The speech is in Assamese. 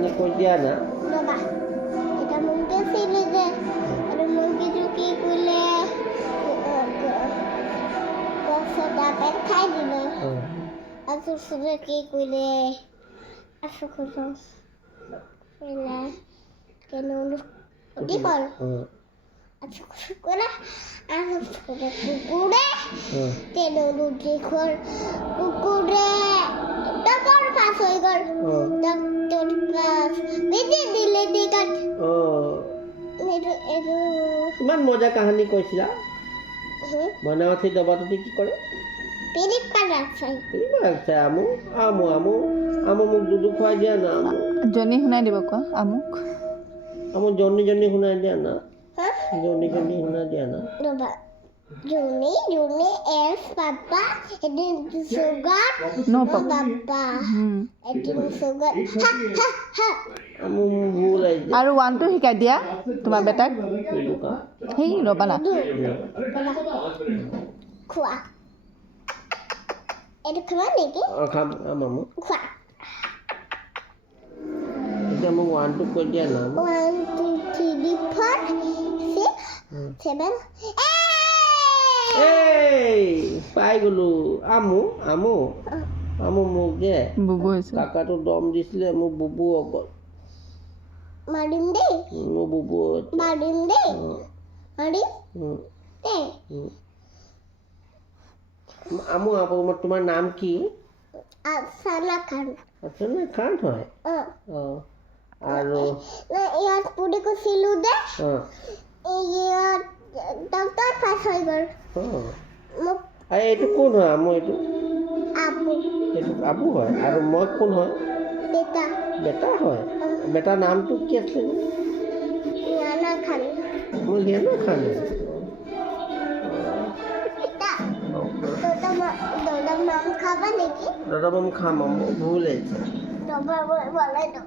কাহানি কৈ দিয়া না ৰ'বা এটা মুৰ্গী আছিলে যে আৰু মুৰ্গীটো কি কৰিলে গছত আপেল খাই দিলে আৰু তাৰপিছতে কি কৰিলে কি হ'ল কুকুৰে ডক্টৰ পাছ হৈ গ'ল ডক্টৰ পাছ বেজি দিলে টিকট ইমান মজা কাহানি কৈছিলা বনাওঁতে দবাটোতে কি কৰে পিৰিক পাৰাক চাই আমু আমু আমু আমু মোক দুধু খুৱাই দিয়া না আমু জনি শুনাই দিব কোৱা আমুক আমু জনি জনি শুনাই দিয়া না জনি জনি শুনাই দিয়া না ৰ'বা জনি জনি এছ পাপা এদিন সুগাৰ নো পাপা পাপা এদিন সুগাৰ আমু ভুল আহিছে আৰু 1 2 শিকাই দিয়া তোমাৰ বেটাক হেই ৰ'বা না খোৱা এইটো খোৱা নেকি খাম আমু খোৱা এতিয়া মোক 1 2 কৈ দিয়া না 1 2 3 4 6 7 এই পাই গ'লো আমু আমু আমু মোক যে বুবু হৈছে কাকাটো দম দিছিলে মোক বুবু অকল মাৰিম দেই মোৰ বুবু মাৰিম দেই মাৰিম দেই আমু আপু তোমাৰ নাম কি আফসানা খান আফসানা খান হয় আৰু ইয়াত পঢ়ি গৈছিলোঁ যে ইয়াত ডক্টৰ পাছ হৈ গ'ল মোক এইটো কোন হয় আমু এইটো আপু এইটো আপু হয় আৰু মই কোন হয় বেটা বেটা হয় বেটাৰ নামটো কি আছিলে ইয়ানা খান মোৰ হিয়ানা খান বেটা দাদা মাম খাবা নেকি দাদা মাম খাম আমু ভুল আহিছে ৰ'বা বনাই দিওঁ